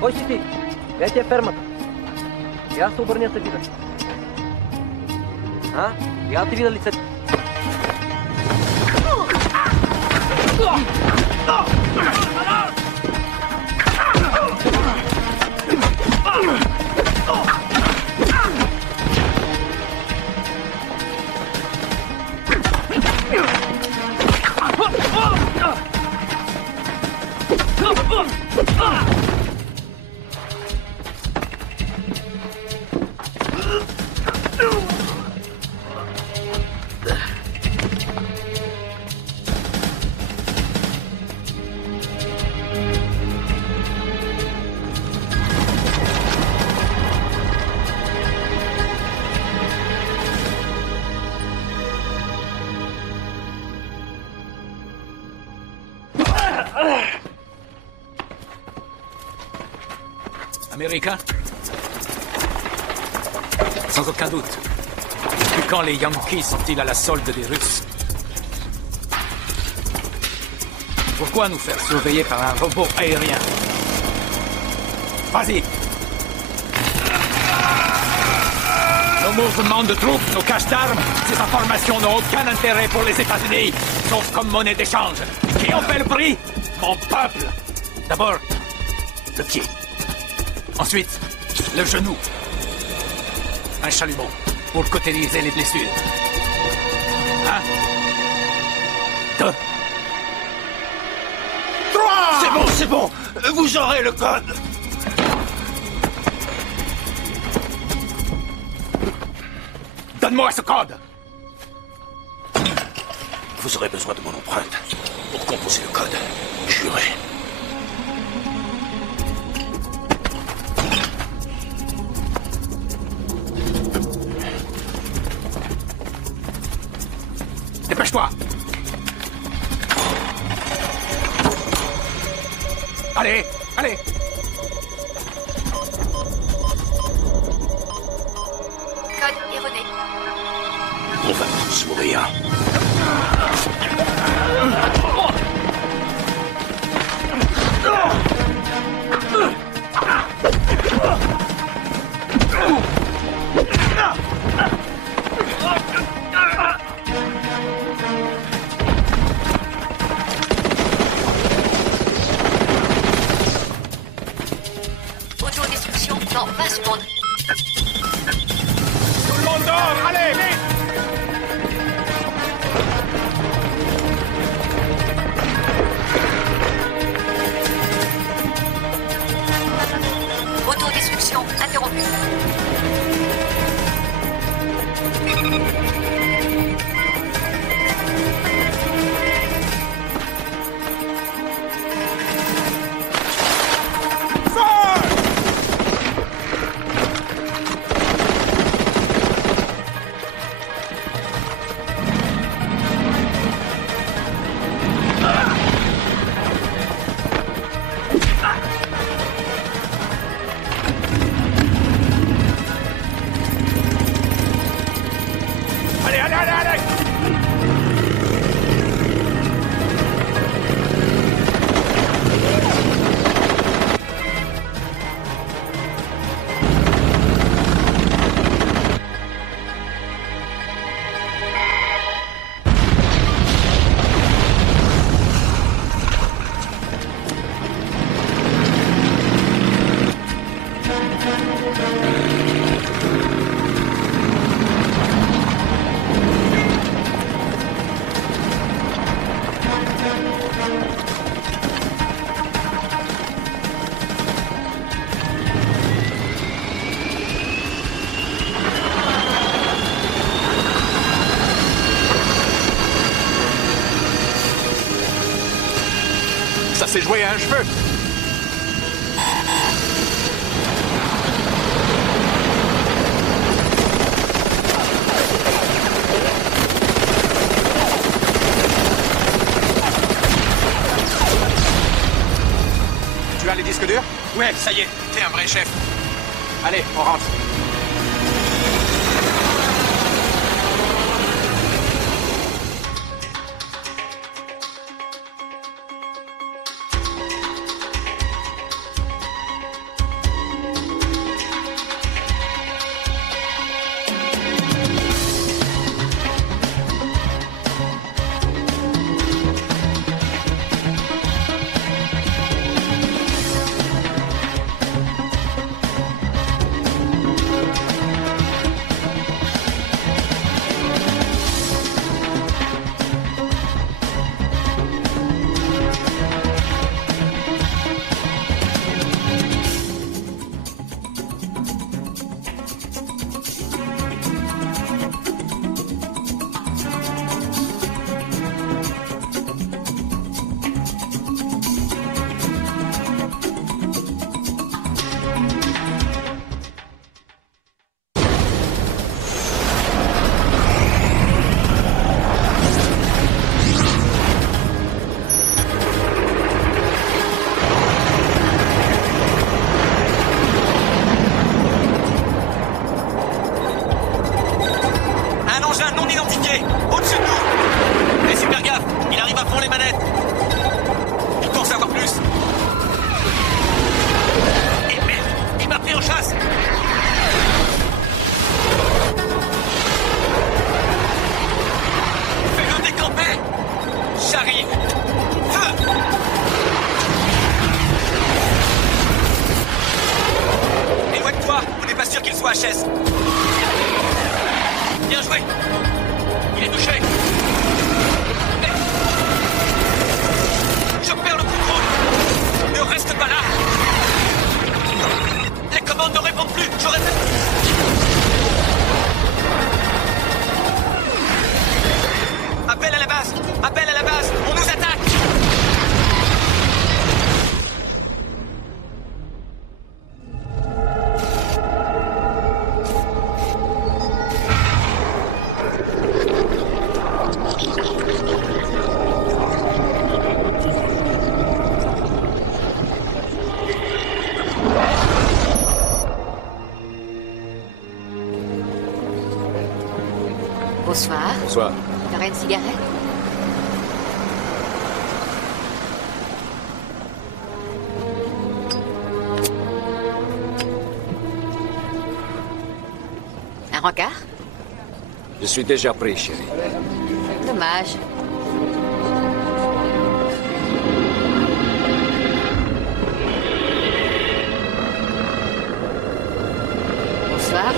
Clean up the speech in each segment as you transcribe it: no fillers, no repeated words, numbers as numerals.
Кой си ти? Къде ти е фермата? Я се обърня се видя. А? Я ти видя лицето. Américain? Sans aucun doute. Depuis quand les Yankees sont-ils à la solde des Russes? Pourquoi nous faire surveiller par un robot aérien? Vas-y! Nos mouvements de troupes, nos caches d'armes, ces informations n'ont aucun intérêt pour les États-Unis, sauf comme monnaie d'échange. Qui en fait le prix? Mon peuple! D'abord, le pied. Ensuite, le genou. Un chalumeau pour cautériser les blessures. 1, 2, 3! C'est bon, vous aurez le code. Donne-moi ce code. Vous aurez besoin de mon empreinte pour composer le code. Juré. Dépêche-toi! Allez, allez! Code erroné. On va tous mourir. Autodestruction dans 20 secondes. Tout le monde dort! Allez, vite! Autodestruction interrompue. Allez, allez, allez, allez! Ça s'est joué à un cheveu. Tu as les disques durs? Ouais, ça y est, t'es un vrai chef. Allez, on rentre. HS. Bien joué. Il est touché. Je perds le contrôle. Ne reste pas là. Les commandes ne répondent plus. Je répète. Appel à la base. Appel à la base. On nous attaque. Bonsoir. Bonsoir. T'aurais une cigarette? Un rencard? Je suis déjà pris, chérie. Dommage. Bonsoir.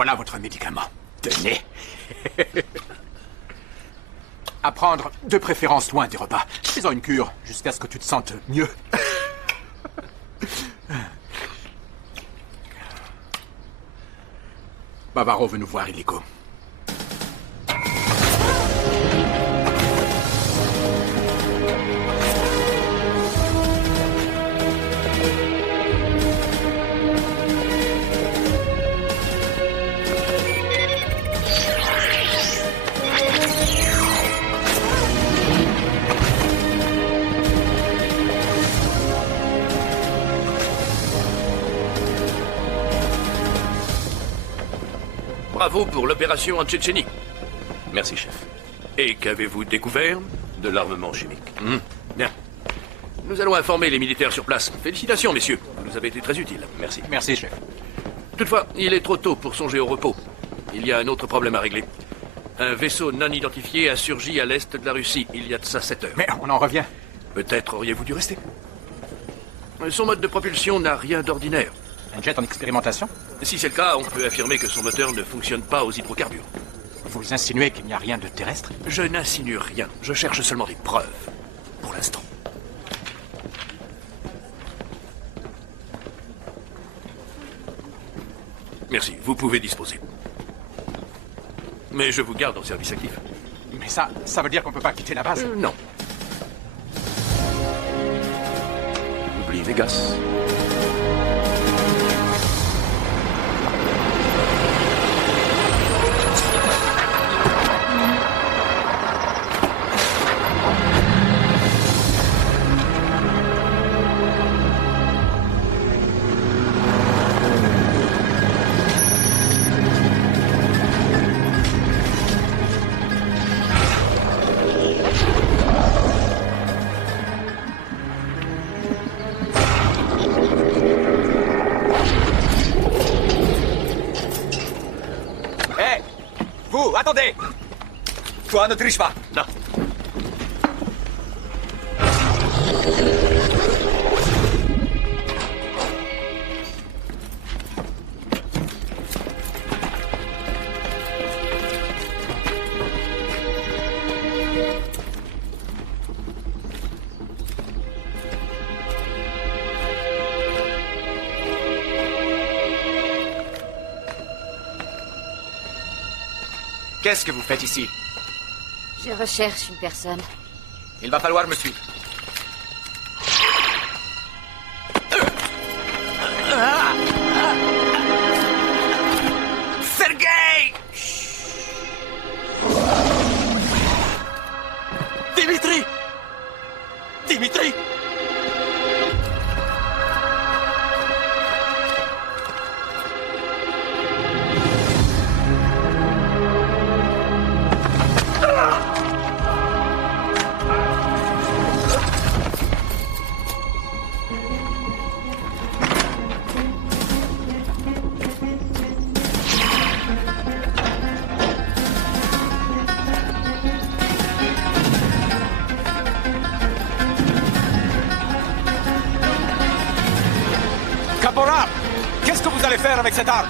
Voilà votre médicament. Tenez. À prendre de préférence loin des repas. Fais-en une cure jusqu'à ce que tu te sentes mieux. Bavaro veut nous voir illico. Bravo pour l'opération en Tchétchénie. Merci, chef. Et qu'avez-vous découvert? De l'armement chimique. Bien. Nous allons informer les militaires sur place. Félicitations, messieurs. Vous nous avez été très utiles. Merci. Merci, chef. Toutefois, il est trop tôt pour songer au repos. Il y a un autre problème à régler. Un vaisseau non identifié a surgi à l'est de la Russie il y a de ça 7 heures. Mais on en revient. Peut-être auriez-vous dû rester. Son mode de propulsion n'a rien d'ordinaire. Un jet en expérimentation? Si c'est le cas, on peut affirmer que son moteur ne fonctionne pas aux hydrocarbures. Vous insinuez qu'il n'y a rien de terrestre? Je n'insinue rien. Je cherche seulement des preuves. Pour l'instant. Merci, vous pouvez disposer. Mais je vous garde en service actif. Mais ça veut dire qu'on peut pas quitter la base? Non. Oublie Vegas. Attendez! Toi, ne triche pas! Non. Qu'est-ce que vous faites ici? Je recherche une personne. Il va falloir me suivre. Sergueï! Dimitri! Dimitri! Caporal! Qu'est-ce que vous allez faire avec cette arme?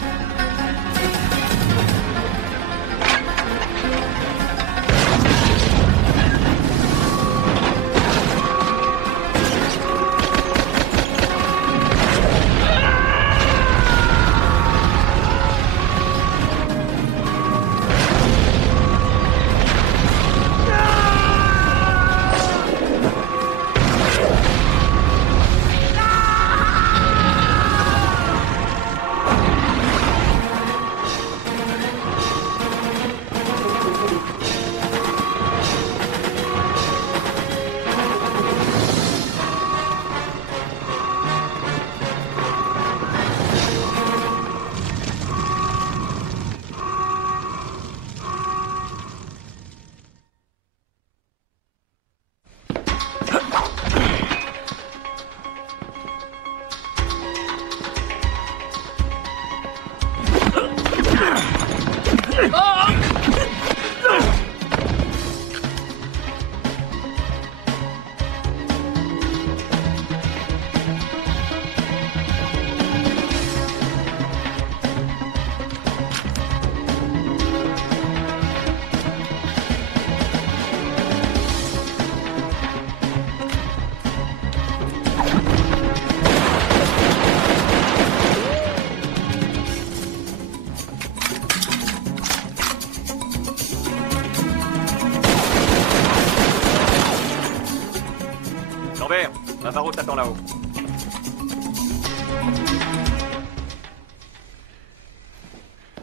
Navarro t'attend là-haut.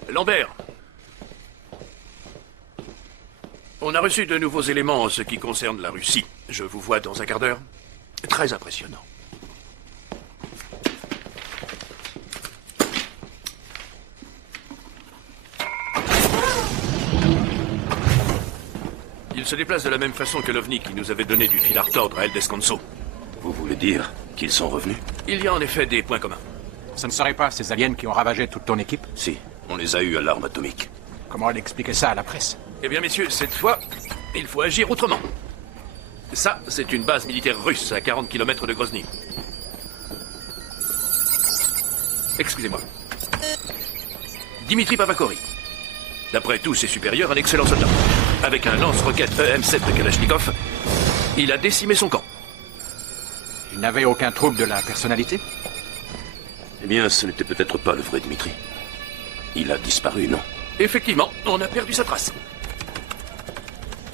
Lambert. On a reçu de nouveaux éléments en ce qui concerne la Russie. Je vous vois dans un quart d'heure. Très impressionnant. Il se déplace de la même façon que l'OVNI qui nous avait donné du fil à retordre à El Descanso. Vous voulez dire qu'ils sont revenus? Il y a en effet des points communs. Ce ne seraient pas ces aliens qui ont ravagé toute ton équipe? Si, on les a eus à l'arme atomique. Comment expliquer ça à la presse? Eh bien, messieurs, cette fois, il faut agir autrement. Ça, c'est une base militaire russe à 40 km de Grozny. Excusez-moi. Dimitri Pavakori. D'après tous ses supérieurs, un excellent soldat. Avec un lance-roquette EM7 de Kalachnikov, il a décimé son camp. Il n'avait aucun trouble de la personnalité? Eh bien, ce n'était peut-être pas le vrai Dimitri. Il a disparu, non? Effectivement, on a perdu sa trace.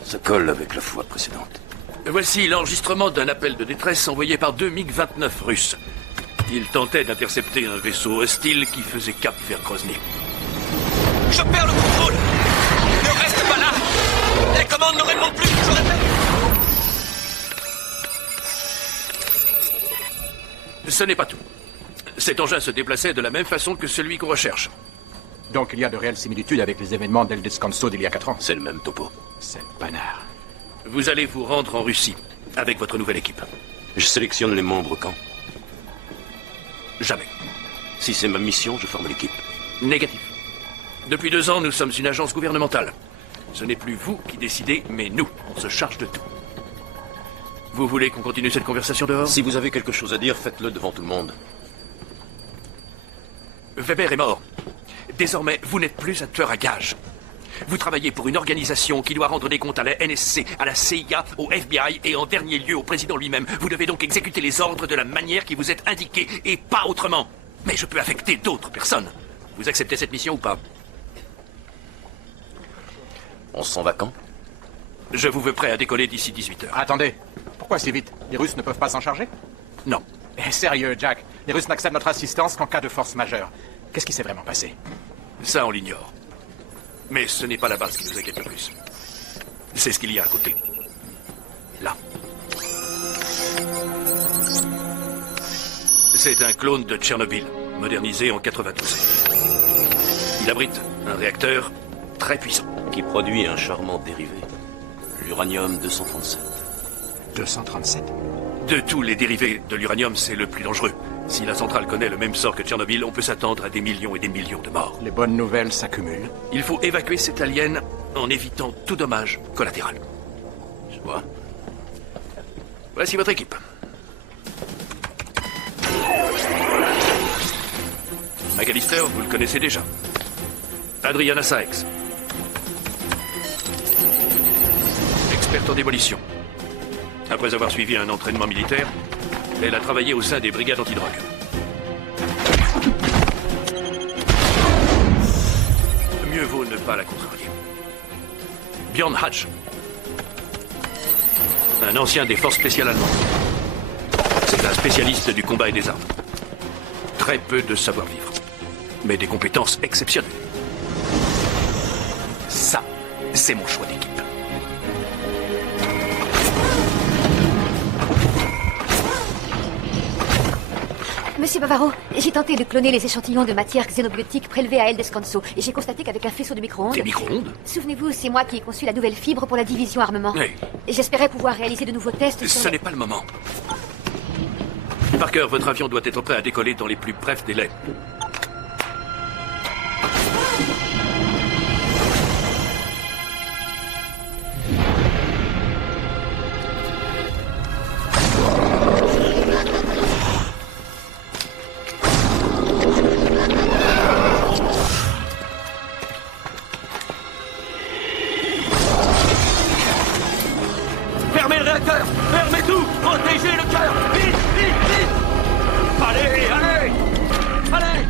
Ça colle avec la fois précédente. Voici l'enregistrement d'un appel de détresse envoyé par 2 MiG-29 russes. Ils tentaient d'intercepter un vaisseau hostile qui faisait cap vers Grozny. Je perds le contrôle. Ne reste pas là. Les commandes ne répondent plus, je répète. Ce n'est pas tout. Cet engin se déplaçait de la même façon que celui qu'on recherche. Donc il y a de réelles similitudes avec les événements d'El Descanso d'il y a 4 ans. C'est le même topo. C'est panard. Vous allez vous rendre en Russie avec votre nouvelle équipe. Je sélectionne les membres quand? Jamais. Si c'est ma mission, je forme l'équipe. Négatif. Depuis 2 ans, nous sommes une agence gouvernementale. Ce n'est plus vous qui décidez, mais nous. On se charge de tout. Vous voulez qu'on continue cette conversation dehors? Si vous avez quelque chose à dire, faites-le devant tout le monde. Weber est mort. Désormais, vous n'êtes plus un tueur à gages. Vous travaillez pour une organisation qui doit rendre des comptes à la NSC, à la CIA, au FBI et en dernier lieu au président lui-même. Vous devez donc exécuter les ordres de la manière qui vous est indiquée et pas autrement. Mais je peux affecter d'autres personnes. Vous acceptez cette mission ou pas? On s'en va quand? Je vous veux prêt à décoller d'ici 18 heures. Attendez, pourquoi si vite? Les Russes ne peuvent pas s'en charger? Non. Eh, sérieux, Jack, les Russes n'acceptent notre assistance qu'en cas de force majeure. Qu'est-ce qui s'est vraiment passé? Ça, on l'ignore. Mais ce n'est pas la base qui nous inquiète le plus. C'est ce qu'il y a à côté. Là. C'est un clone de Tchernobyl, modernisé en 92. Il abrite un réacteur très puissant. Qui produit un charmant dérivé. L'uranium 237. 237? De tous les dérivés de l'uranium, c'est le plus dangereux. Si la centrale connaît le même sort que Tchernobyl, on peut s'attendre à des millions et des millions de morts. Les bonnes nouvelles s'accumulent. Il faut évacuer cet alien en évitant tout dommage collatéral. Je vois. Voici votre équipe. McAllister, vous le connaissez déjà. Adriana Saex. Experte en démolition. Après avoir suivi un entraînement militaire, elle a travaillé au sein des brigades antidrogue. Mieux vaut ne pas la contrarier. Björn Hatch. Un ancien des forces spéciales allemandes. C'est un spécialiste du combat et des armes. Très peu de savoir-vivre, mais des compétences exceptionnelles. Ça, c'est mon choix d'équipe. Monsieur Bavaro, j'ai tenté de cloner les échantillons de matière xénobiotique prélevés à El Descanso et j'ai constaté qu'avec un faisceau de micro-ondes... Des micro-ondes? Souvenez-vous, c'est moi qui ai conçu la nouvelle fibre pour la division armement. Oui. J'espérais pouvoir réaliser de nouveaux tests sur... Ce n'est pas le moment. Parker, votre avion doit être prêt à décoller dans les plus brefs délais. Fermez le réacteur. Fermez tout. Protégez le cœur. Vite, vite, vite. Allez, allez. Allez.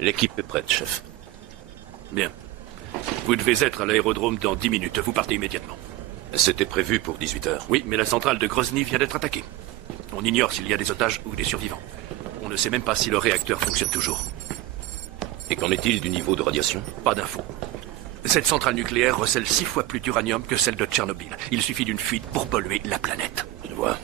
L'équipe est prête, chef. Bien. Vous devez être à l'aérodrome dans 10 minutes. Vous partez immédiatement. C'était prévu pour 18h. Oui, mais la centrale de Grozny vient d'être attaquée. On ignore s'il y a des otages ou des survivants. On ne sait même pas si le réacteur fonctionne toujours. Et qu'en est-il du niveau de radiation? Pas d'infos. Cette centrale nucléaire recèle 6 fois plus d'uranium que celle de Tchernobyl. Il suffit d'une fuite pour polluer la planète. Je vois.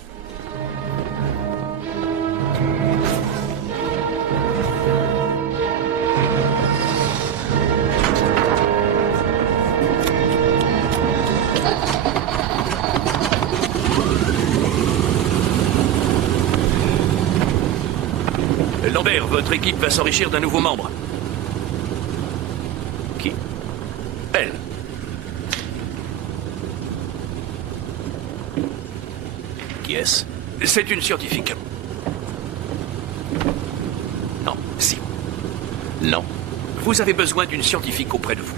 Lambert, votre équipe va s'enrichir d'un nouveau membre. Qui? Elle. Qui est-ce? C'est une scientifique. Non, si. Non. Vous avez besoin d'une scientifique auprès de vous.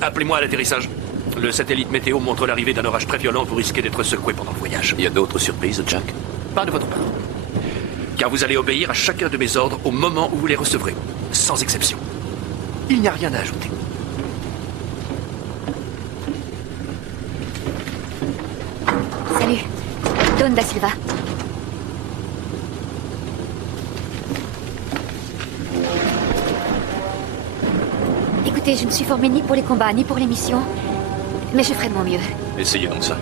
Appelez-moi à l'atterrissage. Le satellite météo montre l'arrivée d'un orage très violent. Vous risquez d'être secoué pendant le voyage. Il y a d'autres surprises, Jack? Pas de votre part. Car vous allez obéir à chacun de mes ordres au moment où vous les recevrez. Sans exception. Il n'y a rien à ajouter. Salut. Dawn da Silva. Écoutez, je ne suis formée ni pour les combats, ni pour les missions. Mais je ferai de mon mieux. Essayez donc ça.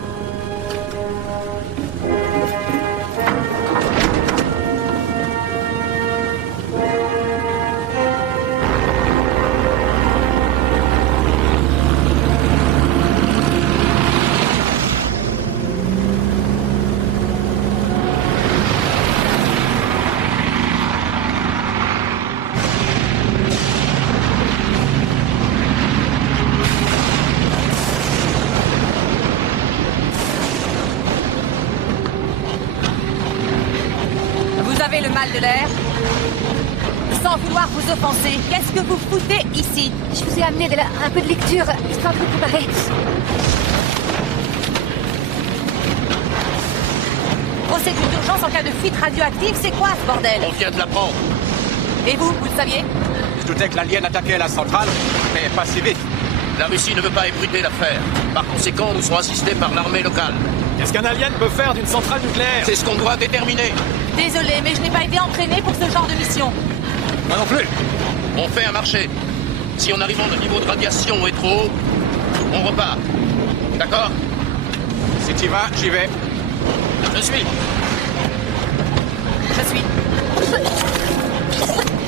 De l'air. Sans vouloir vous offenser, qu'est-ce que vous foutez ici? Je vous ai amené un peu de lecture, histoire de vous préparer. Procédure d'urgence en cas de fuite radioactive, c'est quoi ce bordel? On vient de l'apprendre. Et vous le saviez? Je doutais que l'alien attaquait la centrale, mais pas si vite. La Russie ne veut pas ébruiter l'affaire. Par conséquent, nous serons assistés par l'armée locale. Qu'est-ce qu'un alien peut faire d'une centrale nucléaire? C'est ce qu'on doit déterminer. Désolé, mais je n'ai pas été entraîné pour ce genre de mission. Moi non plus. On fait un marché. Si en arrivant le niveau de radiation est trop haut, on repart. D'accord? Si tu vas, j'y vais. Je suis. Je suis.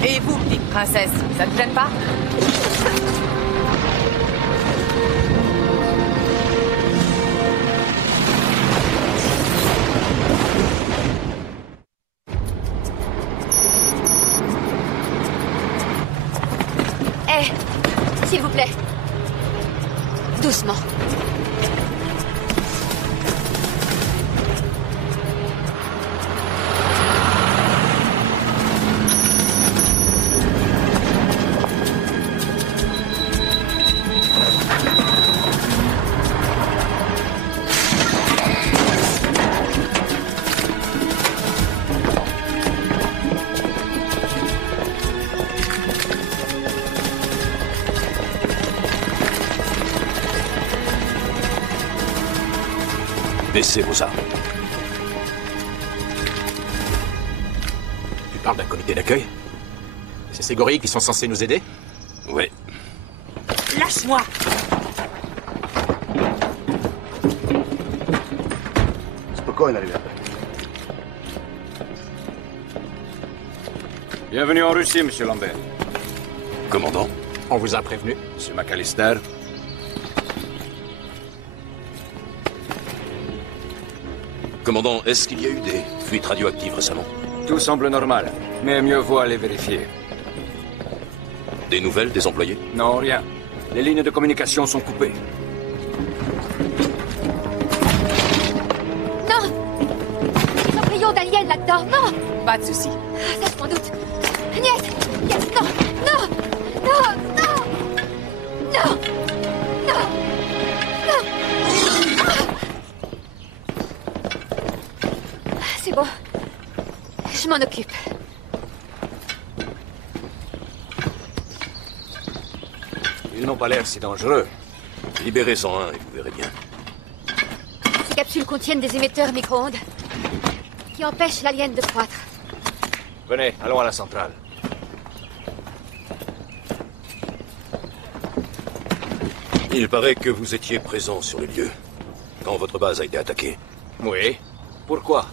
Et vous, petite princesse, ça ne vous gêne pas? S'il vous plaît. Doucement. Baissez vos armes. Tu parles d'un comité d'accueil? C'est ces gorilles qui sont censés nous aider? Ouais. Lâche-moi! Spokojno, rебята. Bienvenue en Russie, monsieur Lambert. Commandant? On vous a prévenu, monsieur McAllister. Commandant, est-ce qu'il y a eu des fuites radioactives récemment? Tout semble normal, mais mieux vaut aller vérifier. Des nouvelles des employés? Non, rien. Les lignes de communication sont coupées. Non! Des embryons d'aliens là-dedans, non! Pas de souci. Ça, je m'en doute. Niet! Niet! Non! Non! Non! Non! Non! Non! Non! C'est bon. Je m'en occupe. Il n'ont pas l'air si dangereux. Libérez-en un et vous verrez bien. Ces capsules contiennent des émetteurs micro-ondes qui empêchent l'alien de croître. Venez, allons à la centrale. Il paraît que vous étiez présent sur les lieux quand votre base a été attaquée. Oui. Pourquoi?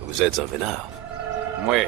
Vous êtes un vénard. Oui.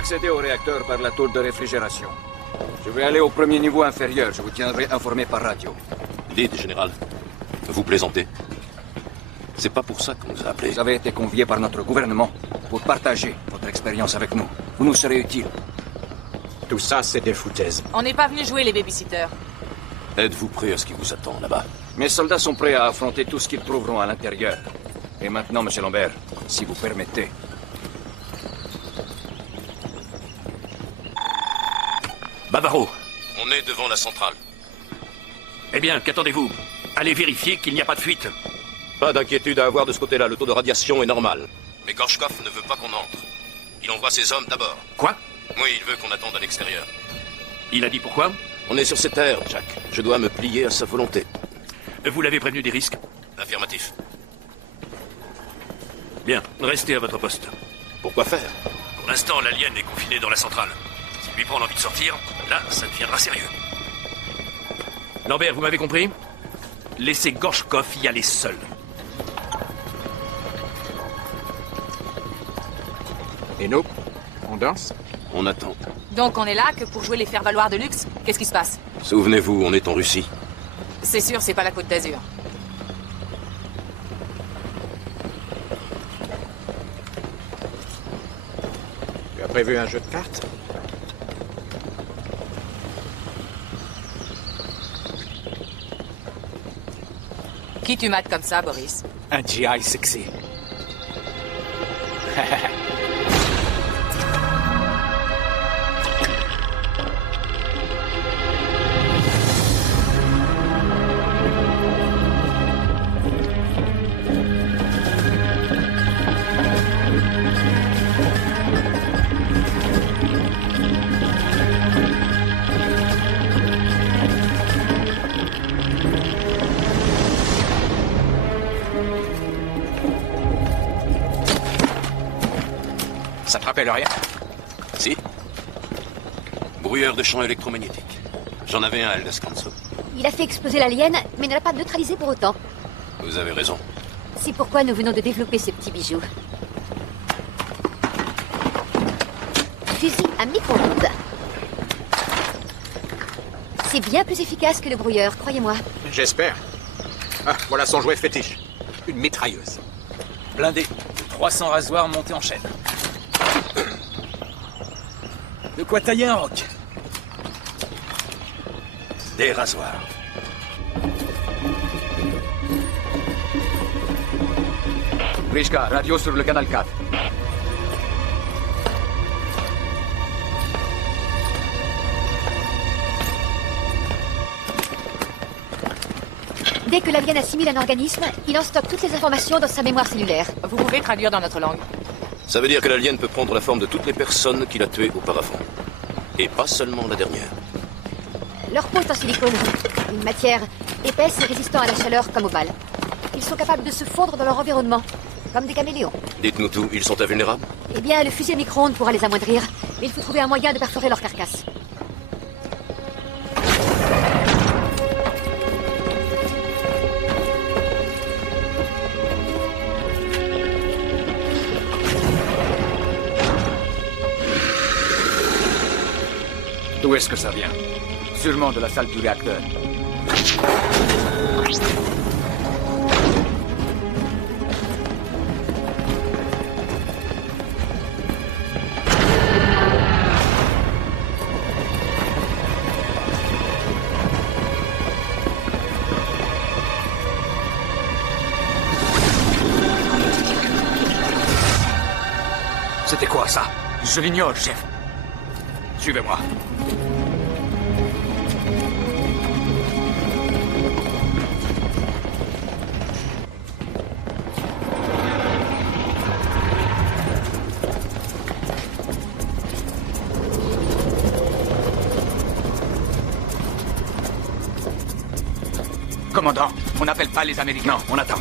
Accéder au réacteur par la tour de réfrigération. Je vais aller au premier niveau inférieur. Je vous tiendrai informé par radio. Dites, général, vous plaisantez? C'est pas pour ça qu'on nous a appelés. Vous avez été convié par notre gouvernement pour partager votre expérience avec nous. Vous nous serez utile. Tout ça, c'est des foutaises. On n'est pas venu jouer les babysitters. Êtes-vous prêt à ce qui vous attend là-bas? Mes soldats sont prêts à affronter tout ce qu'ils trouveront à l'intérieur. Et maintenant, monsieur Lambert, si vous permettez. Bavaro. On est devant la centrale. Eh bien, qu'attendez-vous? Allez vérifier qu'il n'y a pas de fuite. Pas d'inquiétude à avoir de ce côté-là, le taux de radiation est normal. Mais Gorshkov ne veut pas qu'on entre. Il envoie ses hommes d'abord. Quoi? Oui, il veut qu'on attende à l'extérieur. Il a dit pourquoi? On est sur ses terres, Jack. Je dois me plier à sa volonté. Vous l'avez prévenu des risques? Affirmatif. Bien, restez à votre poste. Pourquoi faire? Pour l'instant, l'alien est confiné dans la centrale. S'il lui prend l'envie de sortir, là, ça deviendra sérieux. Lambert, vous m'avez compris? Laissez Gorshkov y aller seul. Et nous? On danse? On attend. Donc on est là que pour jouer les faire-valoir de luxe? Qu'est-ce qui se passe? Souvenez-vous, on est en Russie. C'est sûr, c'est pas la Côte d'Azur. Tu as prévu un jeu de cartes? Qui tu mates comme ça, Boris? Un GI sexy. Ça te rappelle rien? Si. Brouilleur de champs électromagnétiques. J'en avais un à El Descanso. Il a fait exploser l'alien, mais ne l'a pas neutralisé pour autant. Vous avez raison. C'est pourquoi nous venons de développer ce petit bijou. Fusil à micro-ondes. C'est bien plus efficace que le brouilleur, croyez-moi. J'espère. Ah, voilà son jouet fétiche. Une mitrailleuse. Blindé. 300 rasoirs montés en chaîne. De quoi tailler un roc. Des rasoirs. Grishka, radio sur le canal 4. Dès que l'alien assimile un organisme, il en stocke toutes les informations dans sa mémoire cellulaire. Vous pouvez traduire dans notre langue. Ça veut dire que l'alien peut prendre la forme de toutes les personnes qu'il a tuées auparavant. Et pas seulement la dernière. Leur peau est en silicone, une matière épaisse et résistant à la chaleur comme aux balles. Ils sont capables de se fondre dans leur environnement, comme des caméléons. Dites-nous tout, ils sont invulnérables? Eh bien, le fusil à micro-ondes pourra les amoindrir, mais il faut trouver un moyen de perforer leur carcasse. D'où est-ce que ça vient? Sûrement de la salle du réacteur. C'était quoi, ça? Je l'ignore, chef. Suivez-moi. Commandant, on n'appelle pas les Américains. Non, on attend.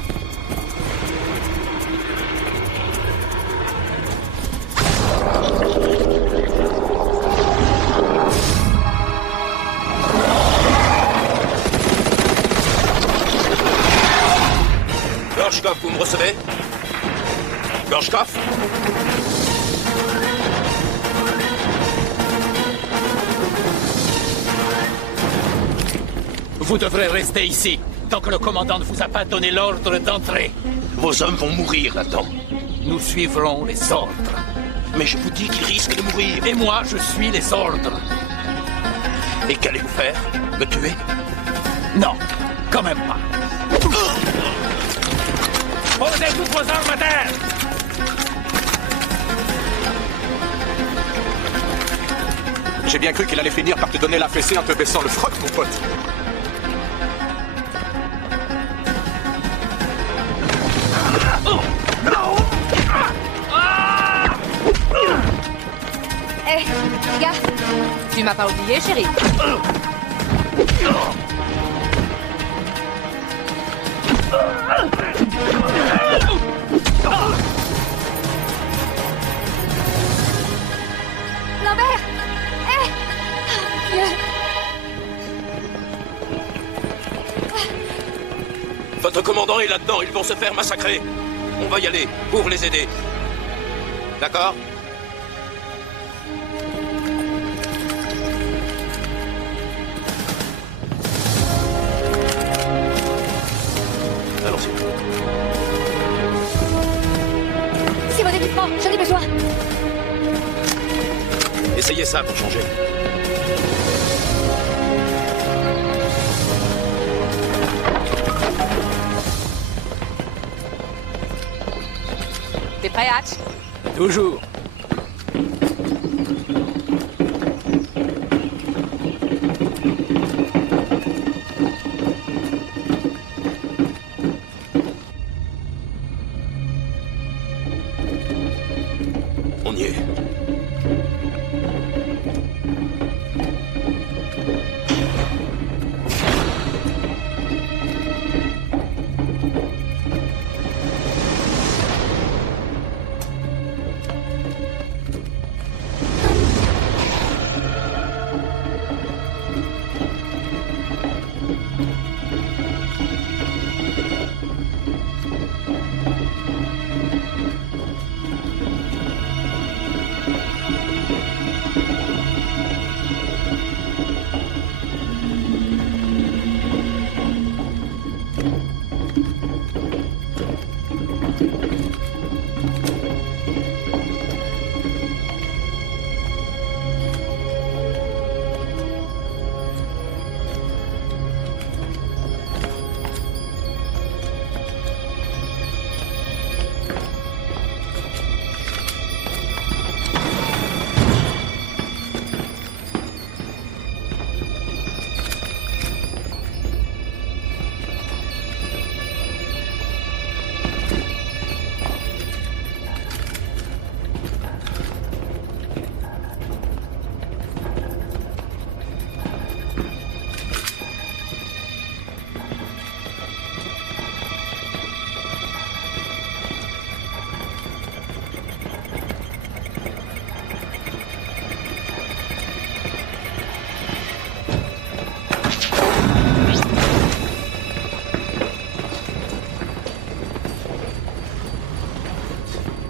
Gorchkov, vous me recevez? Gorchkov? Vous devrez rester ici, tant que le commandant ne vous a pas donné l'ordre d'entrer. Vos hommes vont mourir là-dedans. Nous suivrons les ordres. Mais je vous dis qu'ils risquent de mourir. Et moi, je suis les ordres. Et qu'allez-vous faire? Me tuer? Non, quand même pas. Posez toutes vos armes à terre! J'ai bien cru qu'il allait finir par te donner la fessée en te baissant le froc, mon pote. Hé, gars. Tu m'as pas oublié, chérie. Lambert. Hé. Dieu. Votre commandant est là-dedans, ils vont se faire massacrer. On va y aller, pour les aider. D'accord? Allons-y. C'est mon équipement, j'en ai besoin. Essayez ça pour changer. T'es prêt, Hatch? Toujours. On y est.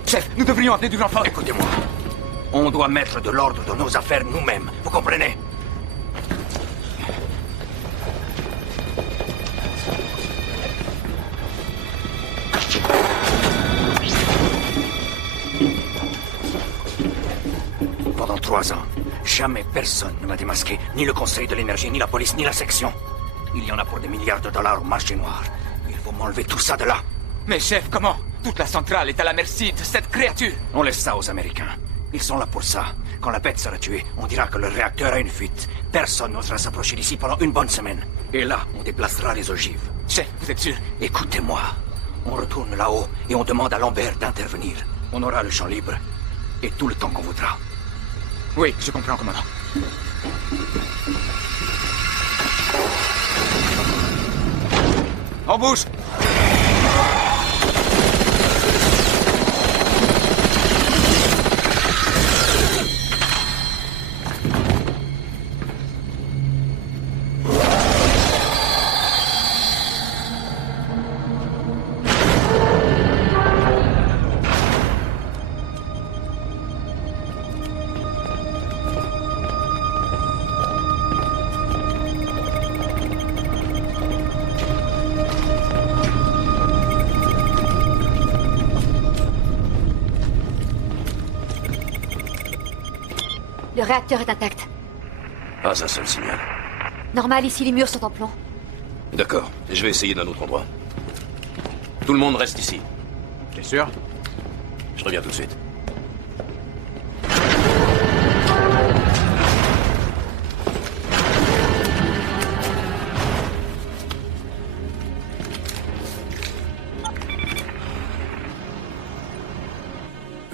Chef, nous devrions appeler du renfort. Écoutez-moi. On doit mettre de l'ordre dans nos affaires nous-mêmes. Vous comprenez? Pendant 3 ans, jamais personne ne m'a démasqué. Ni le Conseil de l'énergie, ni la police, ni la section. Il y en a pour des milliards de dollars au marché noir. Il faut m'enlever tout ça de là. Mais chef, comment? Toute la centrale est à la merci de cette créature. On laisse ça aux Américains. Ils sont là pour ça. Quand la bête sera tuée, on dira que le réacteur a une fuite. Personne n'osera s'approcher d'ici pendant une bonne semaine. Et là, on déplacera les ogives. Chef, vous êtes sûr? Écoutez-moi. On retourne là-haut et on demande à Lambert d'intervenir. On aura le champ libre et tout le temps qu'on voudra. Oui, je comprends, commandant. On bouge! Le réacteur est intact. Pas un seul signal. Normal, ici, les murs sont en plomb. D'accord, je vais essayer d'un autre endroit. Tout le monde reste ici. T'es sûr? Je reviens tout de suite.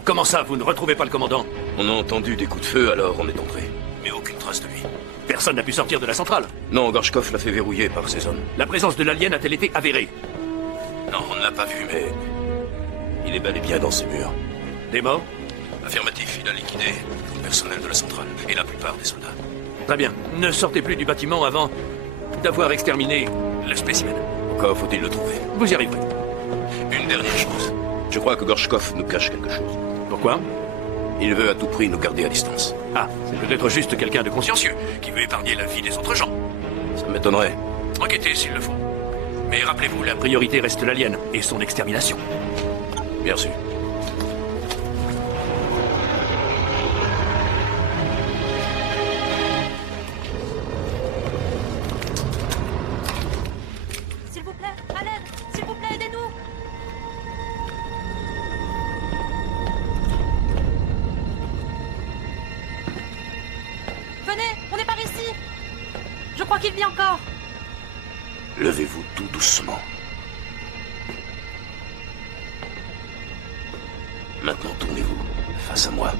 Comment ça, vous ne retrouvez pas le commandant? On a entendu des coups de feu, alors on est entré. Mais aucune trace de lui. Personne n'a pu sortir de la centrale. Non, Gorshkov l'a fait verrouiller par ses hommes. La présence de l'alien a-t-elle été avérée? Non, on ne l'a pas vu, mais... il est bel et bien dans ces murs. Des morts? Affirmatif, il a liquidé tout le personnel de la centrale, et la plupart des soldats. Très bien. Ne sortez plus du bâtiment avant d'avoir exterminé le spécimen. Encore faut-il le trouver. Vous y arriverez. Une dernière chose. Je crois que Gorshkov nous cache quelque chose. Pourquoi? Il veut à tout prix nous garder à distance. Ah, c'est peut-être juste quelqu'un de consciencieux, qui veut épargner la vie des autres gens. Ça m'étonnerait. Enquêtez s'il le faut. Mais rappelez-vous, la priorité reste l'alien et son extermination. Bien sûr. S'il vous plaît, à l'aide! S'il vous plaît, aidez-nous! Venez, on est par ici! Je crois qu'il vit encore! Levez-vous tout doucement. Maintenant, tournez-vous face à moi.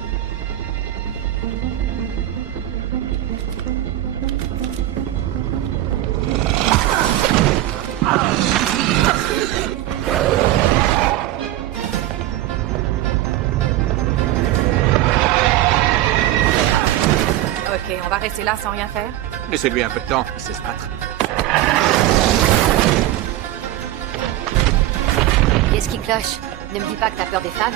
Ok, on va rester là sans rien faire? Laissez-lui un peu de temps, il sait se battre. Qu'est-ce qui cloche? Ne me dis pas que t'as peur des femmes.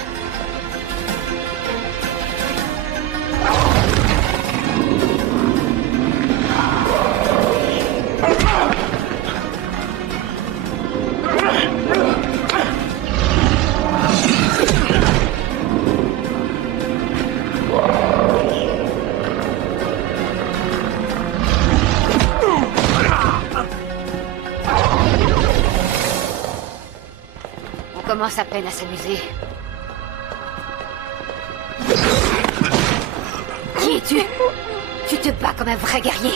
On commence à peine à s'amuser. Qui es-tu? Tu te bats comme un vrai guerrier.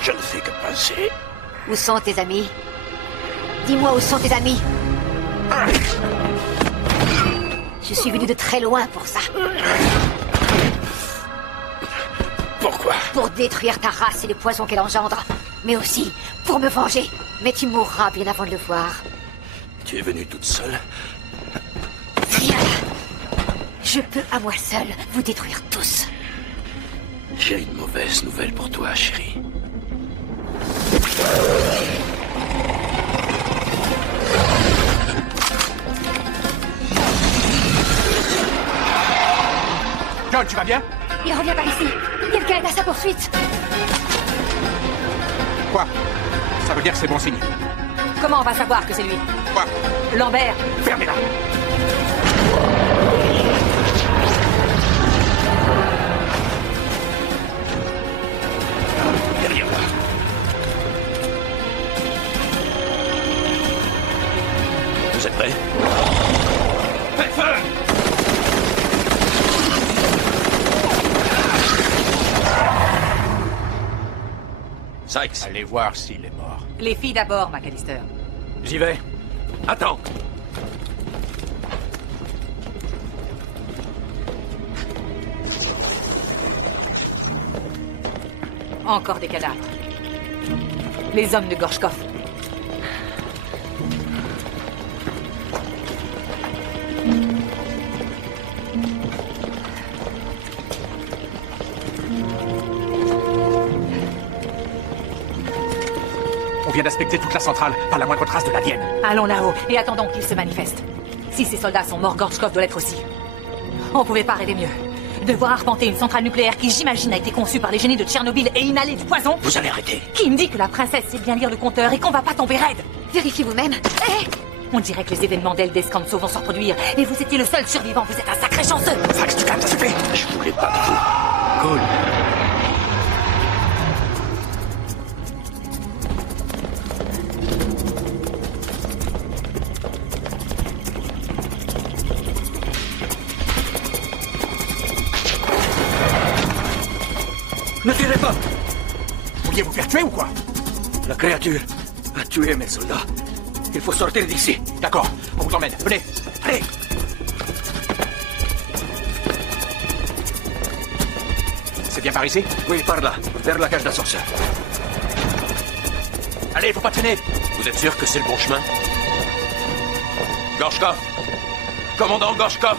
Je ne fais que passer. Où sont tes amis? Dis-moi où sont tes amis? Je suis venu de très loin pour ça. Pourquoi? Pour détruire ta race et les poisons qu'elle engendre. Mais aussi pour me venger. Mais tu mourras bien avant de le voir. Tu es venue toute seule? Viens là. Je peux à moi seul vous détruire tous. J'ai une mauvaise nouvelle pour toi, chérie. John, tu vas bien? Il revient par ici. Quelqu'un est à sa poursuite. Quoi? Ça veut dire que c'est bon signe. Comment on va savoir que c'est lui? Quoi? Lambert! Fermez-la! Derrière moi. Vous êtes prêts? Faites feu! Sykes. Allez voir s'il est mort. Les filles d'abord, McAllister. J'y vais. Attends. Encore des cadavres. Les hommes de Gorshkov. On vient d'inspecter toute la centrale, pas la moindre trace de la Vienne. Allons là-haut et attendons qu'ils se manifestent. Si ces soldats sont morts, Gorshkov doit l'être aussi. On pouvait pas rêver mieux. Devoir arpenter une centrale nucléaire qui, j'imagine, a été conçue par les génies de Tchernobyl et inhaler du poison. Vous allez arrêter. Qui me dit que la princesse sait bien lire le compteur et qu'on va pas tomber raide? Vérifiez vous-même. Hé! On dirait que les événements d'El Descanso vont se reproduire et vous étiez le seul survivant. Vous êtes un sacré chanceux. Sykes, tu calmes, ça suffit. Je voulais pas de vous. Cool. Ne tirez pas. Vous vouliez vous faire tuer ou quoi? La créature a tué mes soldats. Il faut sortir d'ici. D'accord, on vous emmène. Venez. Allez. C'est bien par ici? Oui, par là, vers la cage d'ascenseur. Allez, faut pas traîner. Vous êtes sûr que c'est le bon chemin? Gorshkov! Commandant Gorshkov!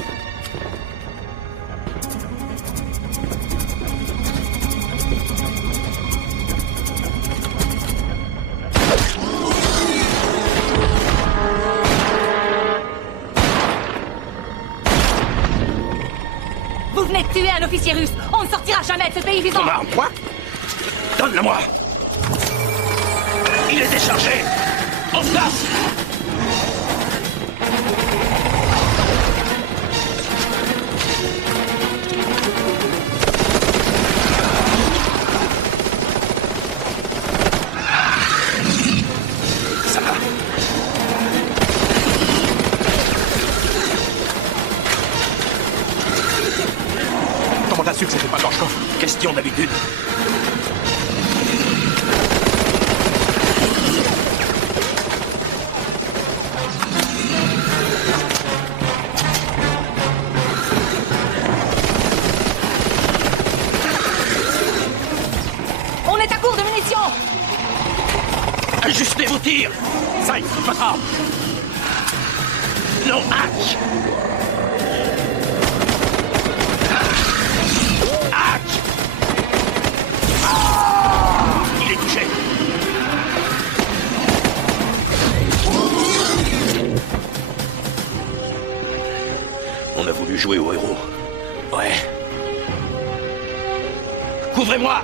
Vous venez de tuer un officier russe. On ne sortira jamais de ce pays vivant. Ton arme, quoi? Donne-le-moi. Il est déchargé. En place. Ça va. Comment t'as su que c'était pas Gorshkov? Question d'habitude. On est à court de munitions. Ajustez vos tirs. Sykes, votre arme. Non, Hatch. Hatch. Il est touché. On a voulu jouer au héros. Ouais. Couvrez-moi.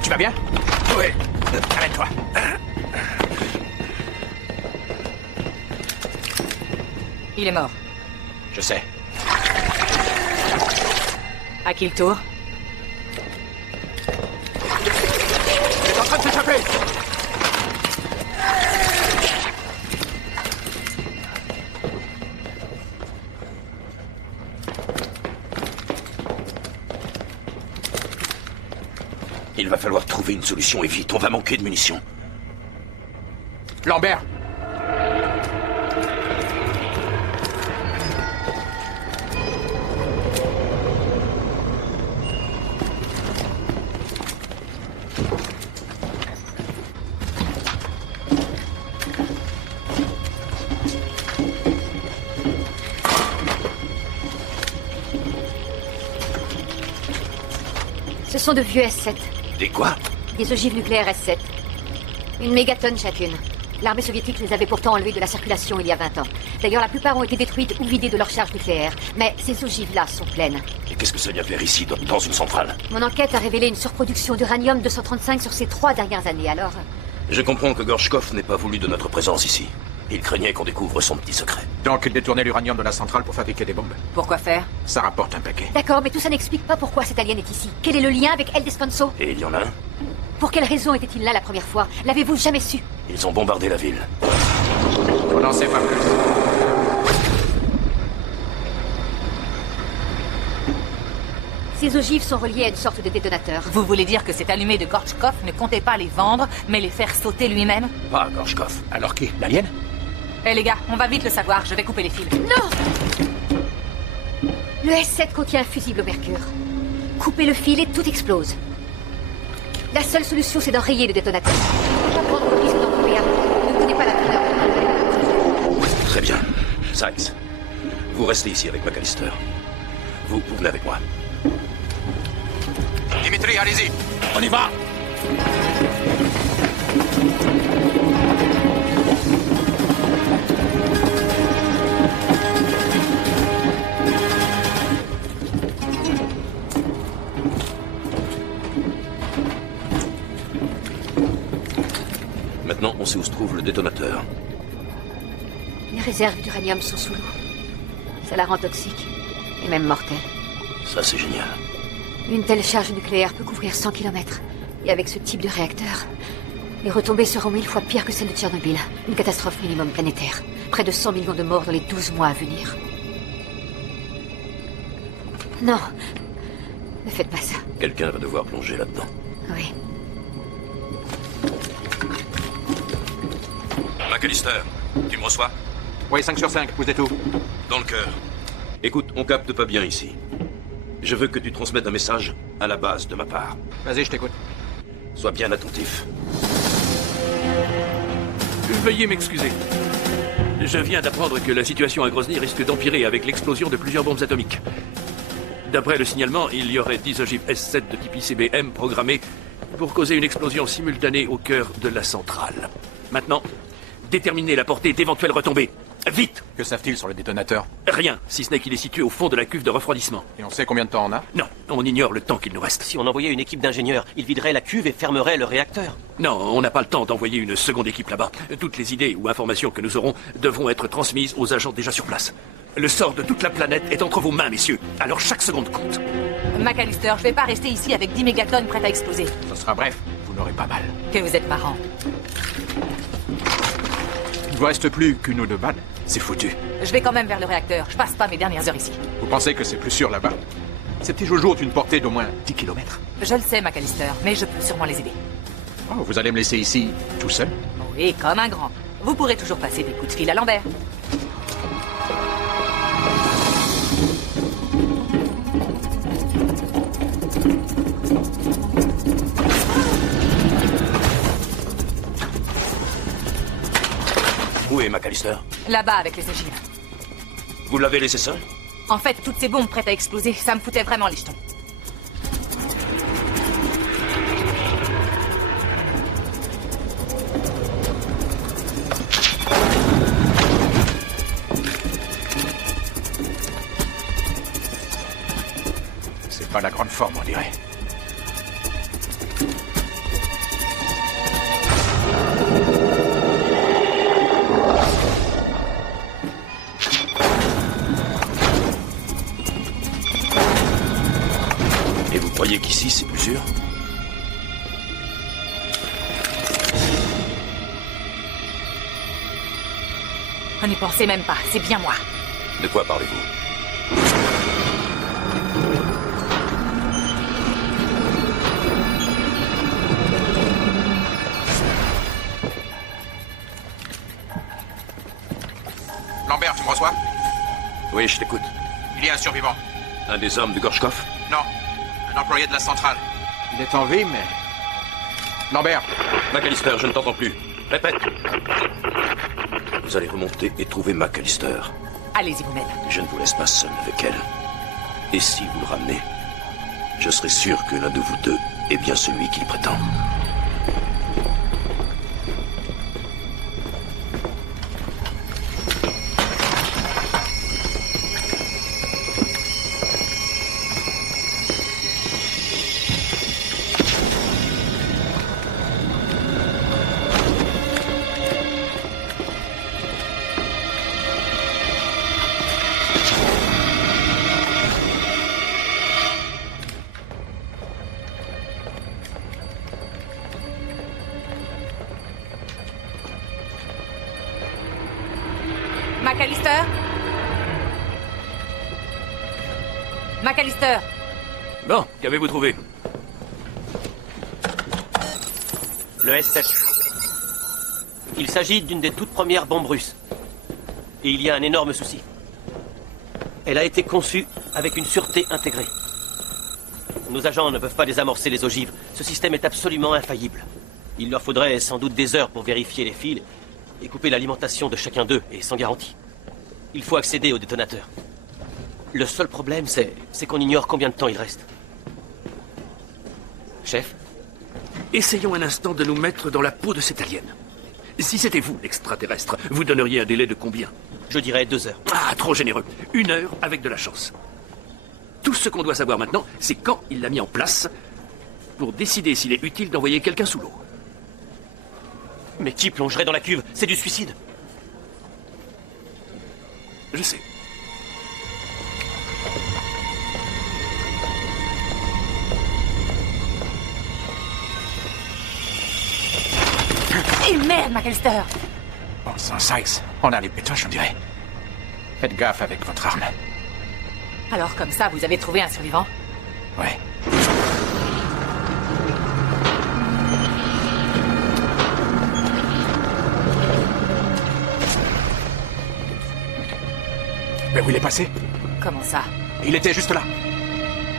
Tu vas bien? Oui. Arrête-toi. Il est mort. Je sais. À qui le tour? Il est en train de s'échapper. Il va falloir trouver une solution et vite, on va manquer de munitions. Lambert. Ce sont de vieux S7. Des quoi? Des ogives nucléaires S7. Une mégatonne chacune. L'armée soviétique les avait pourtant enlevés de la circulation il y a 20 ans. D'ailleurs, la plupart ont été détruites ou vidées de leur charge nucléaire. Mais ces ogives-là sont pleines. Et qu'est-ce que ça vient faire ici, dans une centrale? Mon enquête a révélé une surproduction d'uranium-235 sur ces 3 dernières années, alors... Je comprends que Gorchkov n'ait pas voulu de notre présence ici. Il craignait qu'on découvre son petit secret. Donc il détournait l'uranium de la centrale pour fabriquer des bombes. Pourquoi faire? Ça rapporte un paquet. D'accord, mais tout ça n'explique pas pourquoi cet alien est ici. Quel est le lien avec El Desponso? Et il y en a un? Pour quelle raison était-il là la première fois? L'avez-vous jamais su? Ils ont bombardé la ville. On n'en sait pas plus. Ces ogives sont reliées à une sorte de détonateur. Vous voulez dire que cet allumé de Gorchkov ne comptait pas les vendre, mais les faire sauter lui-même? Pas Gorchkov. Alors qui? L'alien? Eh les gars, on va vite le savoir, je vais couper les fils. Non! Le S-7 contient un fusible au mercure. Coupez le fil et tout explose. La seule solution, c'est d'enrayer le détonateur. On ne peut pas prendre le risque d'en couper un. On ne connaît pas la teneur. Très bien. Sykes, vous restez ici avec McAllister. Vous venez avec moi. Dimitri, allez-y. On y va! Maintenant, on sait où se trouve le détonateur. Les réserves d'uranium sont sous l'eau. Ça la rend toxique. Et même mortelle. Ça, c'est génial. Une telle charge nucléaire peut couvrir 100 km. Et avec ce type de réacteur, les retombées seront 1000 fois pires que celles de Tchernobyl. Une catastrophe minimum planétaire. Près de 100 millions de morts dans les 12 mois à venir. Non. Ne faites pas ça. Quelqu'un va devoir plonger là-dedans. Oui. McAllister, tu me reçois? Oui, 5 sur 5, vous êtes où? Dans le cœur. Écoute, on capte pas bien ici. Je veux que tu transmettes un message à la base de ma part. Vas-y, je t'écoute. Sois bien attentif. Veuillez m'excuser. Je viens d'apprendre que la situation à Grozny risque d'empirer avec l'explosion de plusieurs bombes atomiques. D'après le signalement, il y aurait 10 ogives S-7 de type ICBM programmées pour causer une explosion simultanée au cœur de la centrale. Maintenant, déterminez la portée d'éventuelles retombées. Vite! Que savent-ils sur le détonateur? Rien, si ce n'est qu'il est situé au fond de la cuve de refroidissement. Et on sait combien de temps on a? Non, on ignore le temps qu'il nous reste. Si on envoyait une équipe d'ingénieurs, ils videraient la cuve et fermeraient le réacteur. Non, on n'a pas le temps d'envoyer une seconde équipe là-bas. Toutes les idées ou informations que nous aurons devront être transmises aux agents déjà sur place. Le sort de toute la planète est entre vos mains, messieurs. Alors chaque seconde compte. McAllister, je vais pas rester ici avec 10 mégatonnes prêtes à exploser. Ce sera bref, vous n'aurez pas mal. Que vous êtes marrant. Il ne vous reste plus qu'une ou deux balles. C'est foutu. Je vais quand même vers le réacteur. Je passe pas mes dernières heures ici. Vous pensez que c'est plus sûr là-bas? Ces petits joujoux ont une portée d'au moins 10 km. Je le sais, McAllister, mais je peux sûrement les aider. Oh, vous allez me laisser ici, tout seul? Oui, comme un grand. Vous pourrez toujours passer des coups de fil à Lambert. Où est McAllister? Là-bas, avec les ogives. Vous l'avez laissé seul? En fait, toutes ces bombes prêtes à exploser, ça me foutait vraiment les jetons. C'est pas la grande forme, on dirait. Et vous croyez qu'ici, c'est plus sûr? On n'y pensait même pas, c'est bien moi. De quoi parlez-vous? Lambert, tu me reçois? Oui, je t'écoute. Il y a un survivant. Un des hommes de Gorchkov? Non, un employé de la centrale. Il est en vie, mais... Lambert! McAllister, je ne t'entends plus. Répète. Vous allez remonter et trouver McAllister. Allez-y vous-même. Je ne vous laisse pas seul avec elle. Et si vous le ramenez, je serai sûr que l'un de vous deux est bien celui qu'il prétend. McAllister! Bon, qu'avez-vous trouvé? Le S-7. Il s'agit d'une des toutes premières bombes russes. Et il y a un énorme souci. Elle a été conçue avec une sûreté intégrée. Nos agents ne peuvent pas désamorcer les ogives. Ce système est absolument infaillible. Il leur faudrait sans doute des heures pour vérifier les fils et couper l'alimentation de chacun d'eux, et sans garantie. Il faut accéder au détonateur. Le seul problème, c'est qu'on ignore combien de temps il reste. Chef? Essayons un instant de nous mettre dans la peau de cette alien. Si c'était vous, l'extraterrestre, vous donneriez un délai de combien? Je dirais 2 heures. Ah, trop généreux. 1 heure avec de la chance. Tout ce qu'on doit savoir maintenant, c'est quand il l'a mis en place pour décider s'il est utile d'envoyer quelqu'un sous l'eau. Mais qui plongerait dans la cuve? C'est du suicide. Je sais. Et merde, McAllister! Bon sang, Sykes, on a les pétoches, on dirait. Faites gaffe avec votre arme. Alors, comme ça, vous avez trouvé un survivant? Ouais. Mais où il est passé? Comment ça? Il était juste là.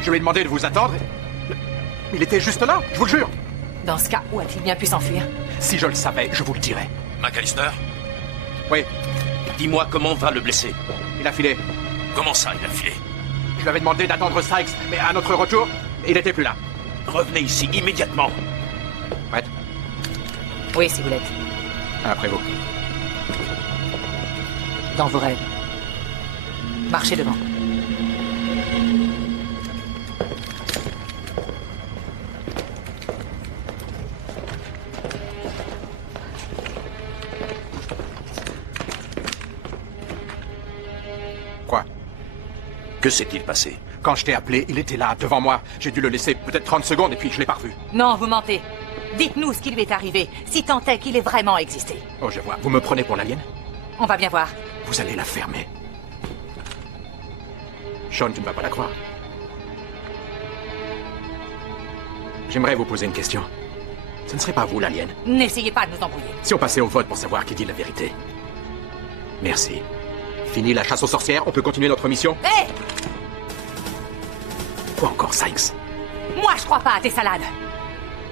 Je lui ai demandé de vous attendre. Il était juste là, je vous le jure. Dans ce cas, où a-t-il bien pu s'enfuir? Si je le savais, je vous le dirais. McAllister, Oui, dis-moi comment va le blessé. il a filé. Comment ça, il a filé? Je lui avais demandé d'attendre Sykes, mais à notre retour, il n'était plus là. Revenez ici immédiatement. Prête? Oui, si vous l'êtes. Après vous. Dans vos rêves. Marchez devant. Quoi? Que s'est-il passé? Quand je t'ai appelé, il était là, devant moi. J'ai dû le laisser peut-être 30 secondes et puis je l'ai pas revu. Non, vous mentez. Dites-nous ce qui lui est arrivé, si tant est qu'il ait vraiment existé. Oh, je vois. Vous me prenez pour l'alien? On va bien voir. Vous allez la fermer. Sean, tu ne vas pas la croire. J'aimerais vous poser une question. Ce ne serait pas vous, l'alien? N'essayez pas de nous embrouiller. Si on passait au vote pour savoir qui dit la vérité. Merci. Fini la chasse aux sorcières, on peut continuer notre mission? Hé! Quoi encore, Sykes? Moi, je crois pas à tes salades.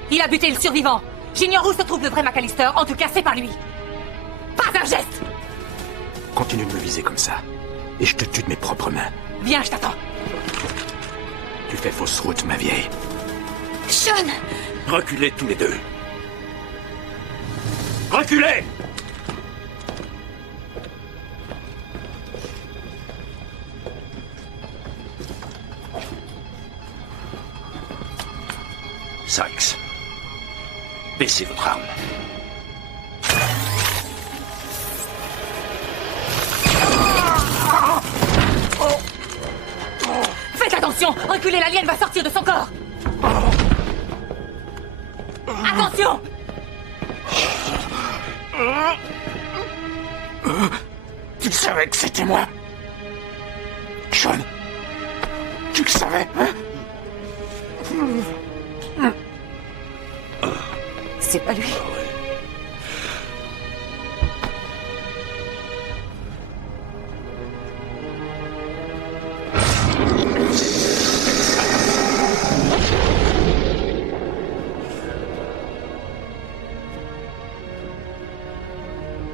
Il a buté le survivant. J'ignore où se trouve le vrai McAllister. En tout cas, c'est pas lui. Pas un geste! Continue de me viser comme ça. Et je te tue de mes propres mains. Viens, je t'attends. Tu fais fausse route, ma vieille. Sean! Reculez tous les deux. Reculez! Sykes, baissez votre arme. Faites attention! Reculez, l'alien va sortir de son corps! Attention! Tu savais que c'était moi? Sean? Tu le savais, hein? C'est pas lui.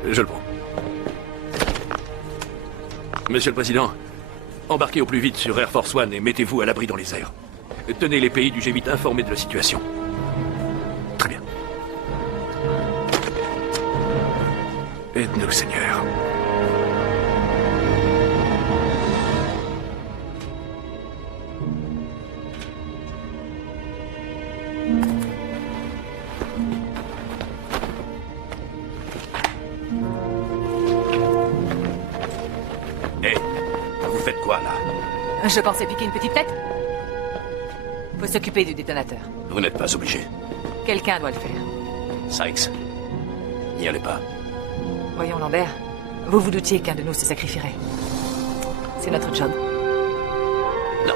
Je le prends. Monsieur le Président, embarquez au plus vite sur Air Force One et mettez-vous à l'abri dans les airs. Tenez les pays du G8 informés de la situation. Très bien. Aide-nous, Seigneur. Hé, vous faites quoi, là? Je pensais piquer une petite tête. Faut s'occuper du détonateur. Vous n'êtes pas obligé. Quelqu'un doit le faire. Sykes, n'y allez pas. Voyons, Lambert. Vous vous doutiez qu'un de nous se sacrifierait. C'est notre job. Non,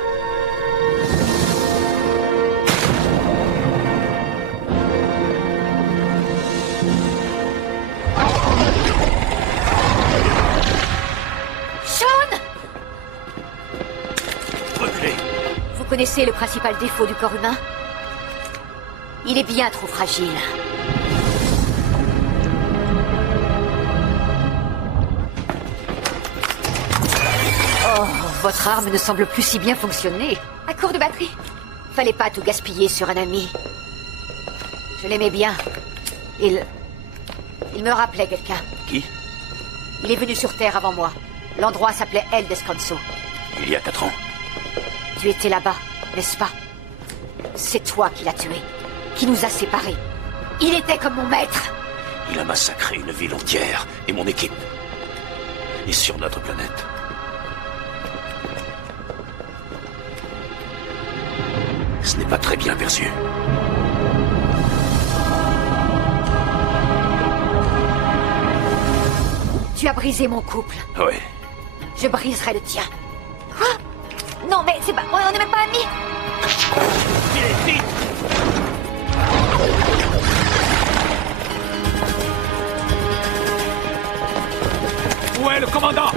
connaissez le principal défaut du corps humain? Il est bien trop fragile. Oh, votre arme ne semble plus si bien fonctionner. À court de batterie. Fallait pas tout gaspiller sur un ami. Je l'aimais bien. Il me rappelait quelqu'un. Qui? Il est venu sur Terre avant moi. L'endroit s'appelait El Descanso. Il y a 4 ans. Tu étais là-bas, n'est-ce pas? C'est toi qui l'as tué, qui nous a séparés. Il était comme mon maître. Il a massacré une ville entière et mon équipe. Et sur notre planète. Ce n'est pas très bien perçu. Tu as brisé mon couple. Ouais. Je briserai le tien. Quoi? Non, mais c'est pas... On n'est même pas amis. Vite! Où est le commandant?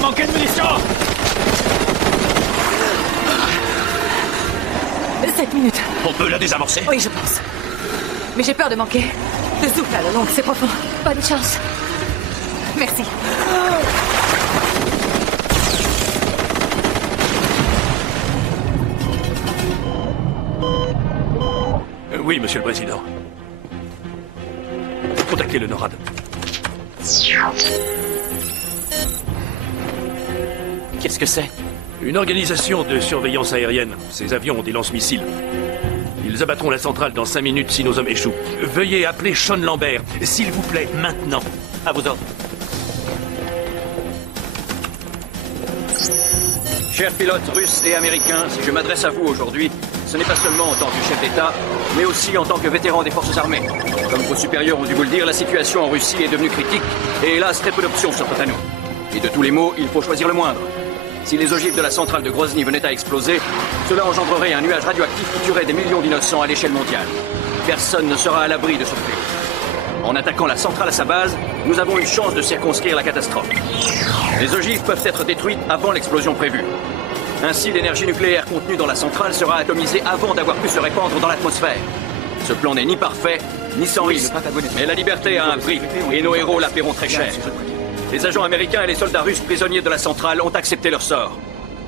Manquer de munitions! 7 minutes. On peut la désamorcer? Oui, je pense. Mais j'ai peur de manquer de souffle à la longue, c'est profond. Bonne chance. Merci. Oui, monsieur le président. Contactez le NORAD. Qu'est-ce que c'est? Une organisation de surveillance aérienne. Ces avions ont des lance-missiles. Ils abattront la centrale dans 5 minutes si nos hommes échouent. Veuillez appeler Sean Lambert, s'il vous plaît, maintenant. À vos ordres. Chers pilotes russes et américains, si je m'adresse à vous aujourd'hui, ce n'est pas seulement en tant que chef d'État, mais aussi en tant que vétéran des forces armées. Comme vos supérieurs ont dû vous le dire, la situation en Russie est devenue critique et hélas, très peu d'options s'offrent à nous. Et de tous les maux, il faut choisir le moindre. Si les ogives de la centrale de Grozny venaient à exploser, cela engendrerait un nuage radioactif qui tuerait des millions d'innocents à l'échelle mondiale. Personne ne sera à l'abri de ce fait. En attaquant la centrale à sa base, nous avons une chance de circonscrire la catastrophe. Les ogives peuvent être détruites avant l'explosion prévue. Ainsi, l'énergie nucléaire contenue dans la centrale sera atomisée avant d'avoir pu se répandre dans l'atmosphère. Ce plan n'est ni parfait, ni sans risque. Mais la liberté a un prix, et nos héros la paieront très cher. Les agents américains et les soldats russes prisonniers de la centrale ont accepté leur sort.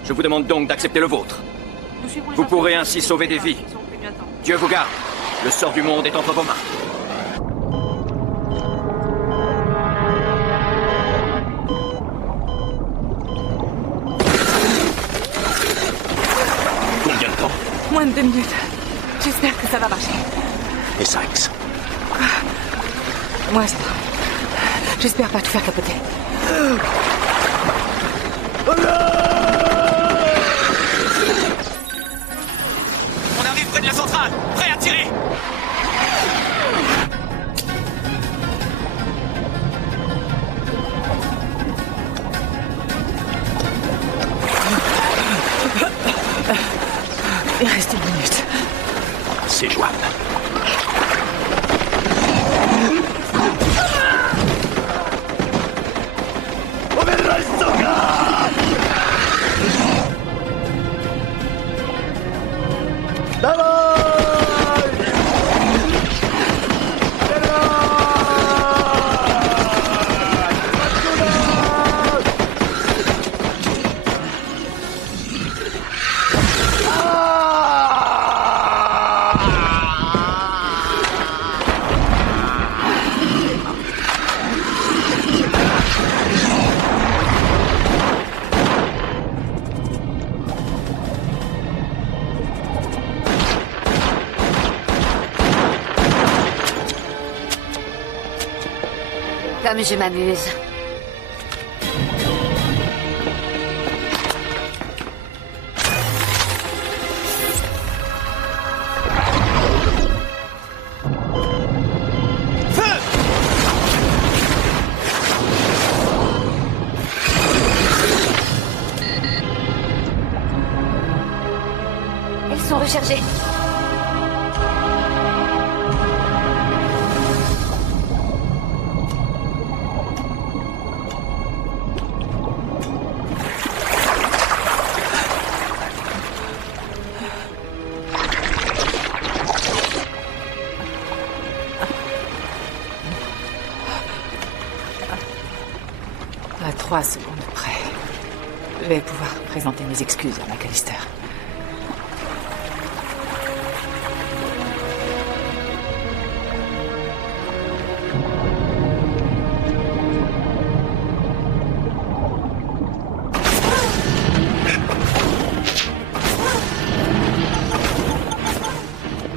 Je vous demande donc d'accepter le vôtre. Vous pourrez ainsi sauver des vies. Dieu vous garde. Le sort du monde est entre vos mains. Combien de temps? Moins de 2 minutes. J'espère que ça va marcher. Et Sykes? Quoi? Moi, j'espère pas tout faire capoter. On arrive près de la centrale. Prêt à tirer. Il reste 1 minute. C'est jouable. Comme je m'amuse. Elles sont rechargées. À 3 secondes près, je vais pouvoir présenter mes excuses à McAllister.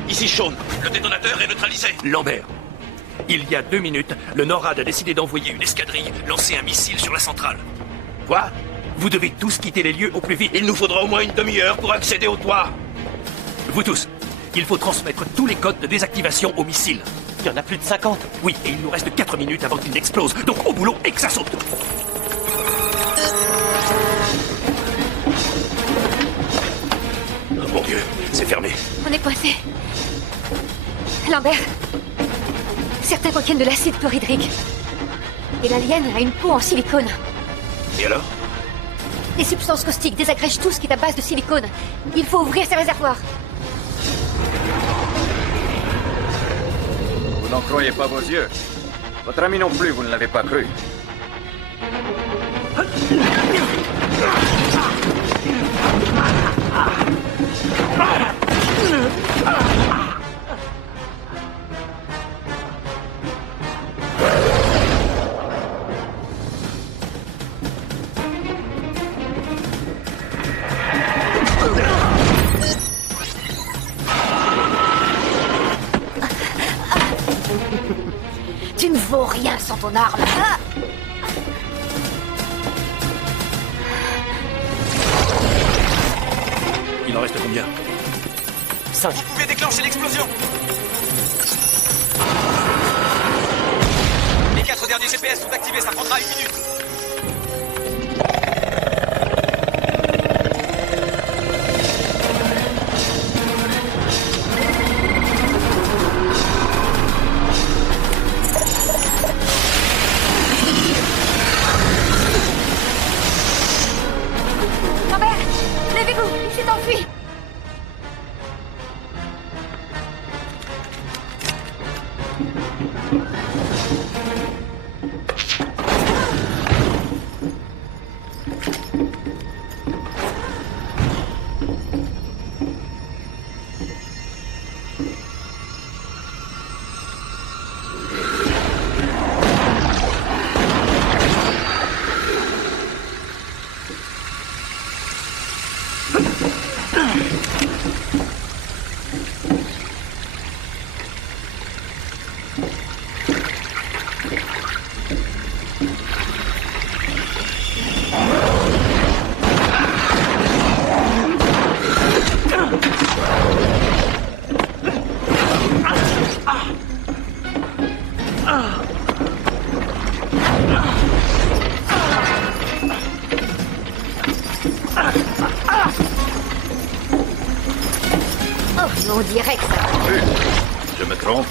Ici Sean, le détonateur est neutralisé. Lambert, il y a 2 minutes, le NORAD a décidé d'envoyer une escadrille lancer un missile sur la centrale. Quoi? Vous devez tous quitter les lieux au plus vite. Il nous faudra au moins une demi-heure pour accéder au toit. Vous tous, il faut transmettre tous les codes de désactivation au missile. Il y en a plus de 50. Oui, et il nous reste 4 minutes avant qu'il n'explose. Donc au boulot et que ça saute. Oh mon Dieu, c'est fermé. On est coincé. Lambert, certains contiennent de l'acide chlorhydrique. Et l'alien a une peau en silicone. Et alors? Les substances caustiques désagrègent tout ce qui est à base de silicone. Il faut ouvrir ces réservoirs. Vous n'en croyez pas vos yeux. Votre ami non plus, vous ne l'avez pas cru. Tu ne vaux rien sans ton arme. Ah! Il en reste combien? 5. Vous pouvez déclencher l'explosion. Les 4 derniers GPS sont activés, ça prendra 1 minute. Lambert, levez-vous, il s'est enfui. On dirait que ça... Je me trompe.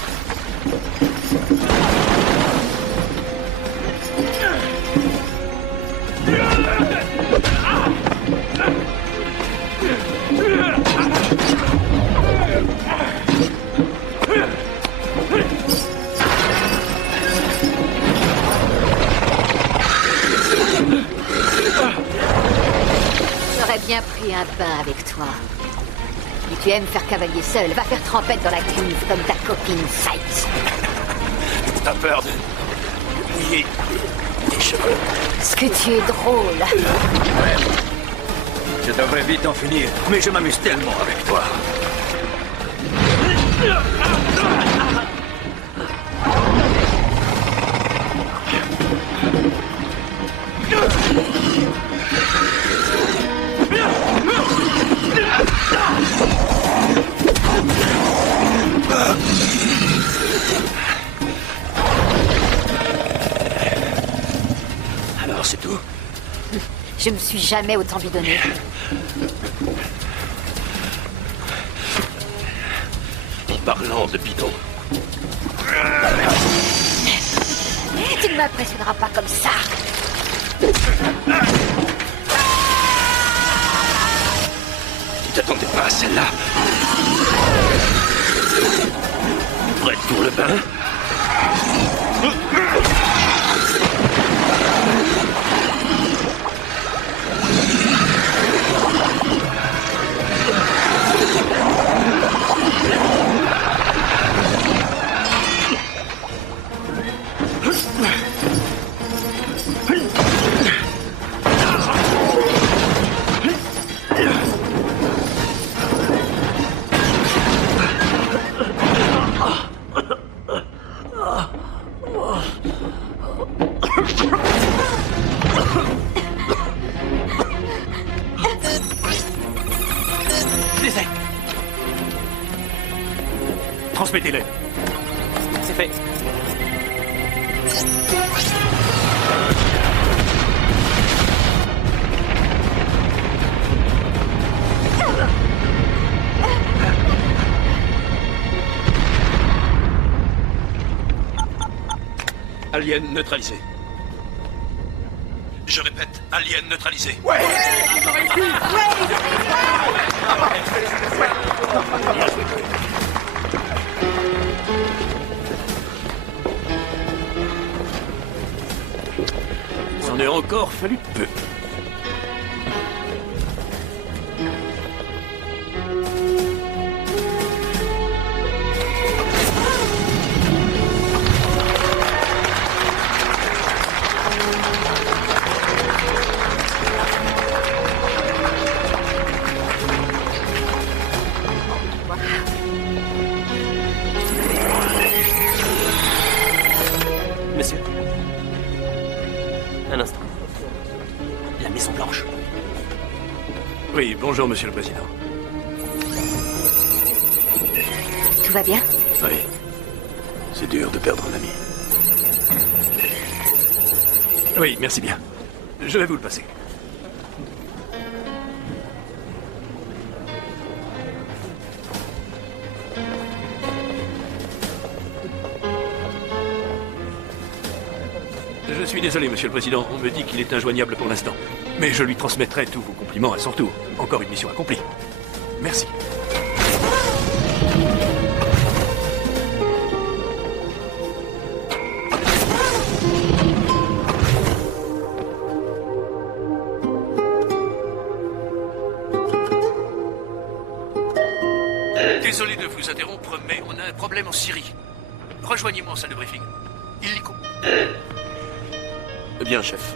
J'aurais bien pris un bain avec toi. Mais tu aimes faire cavalier seul. Va faire trempette dans la cuve comme ta copine Sykes. T'as peur de mouiller tes cheveux. Ce que tu es drôle. Ouais. Je devrais vite en finir, mais je m'amuse tellement avec toi. Alors, c'est tout? Je me suis jamais autant bidonnée. En parlant de bidon. Tu ne m'impressionneras pas comme ça. Tu t'attendais pas à celle-là? Prête pour le bain? Transmettez-les. C'est fait. Alien neutralisé. Je répète, alien neutralisé. Ouais. Il en est encore fallu peu. Monsieur. Un instant. La Maison Blanche. Oui, bonjour, Monsieur le Président. Tout va bien? Oui. C'est dur de perdre un ami. Oui, merci bien. Je vais vous le passer. Je suis désolé, Monsieur le Président. On me dit qu'il est injoignable pour l'instant. Mais je lui transmettrai tous vos compliments à son tour. Encore une mission accomplie. Merci. Désolé de vous interrompre, mais on a un problème en Syrie. Rejoignez-moi en salle de briefing. Illico. Bien, chef.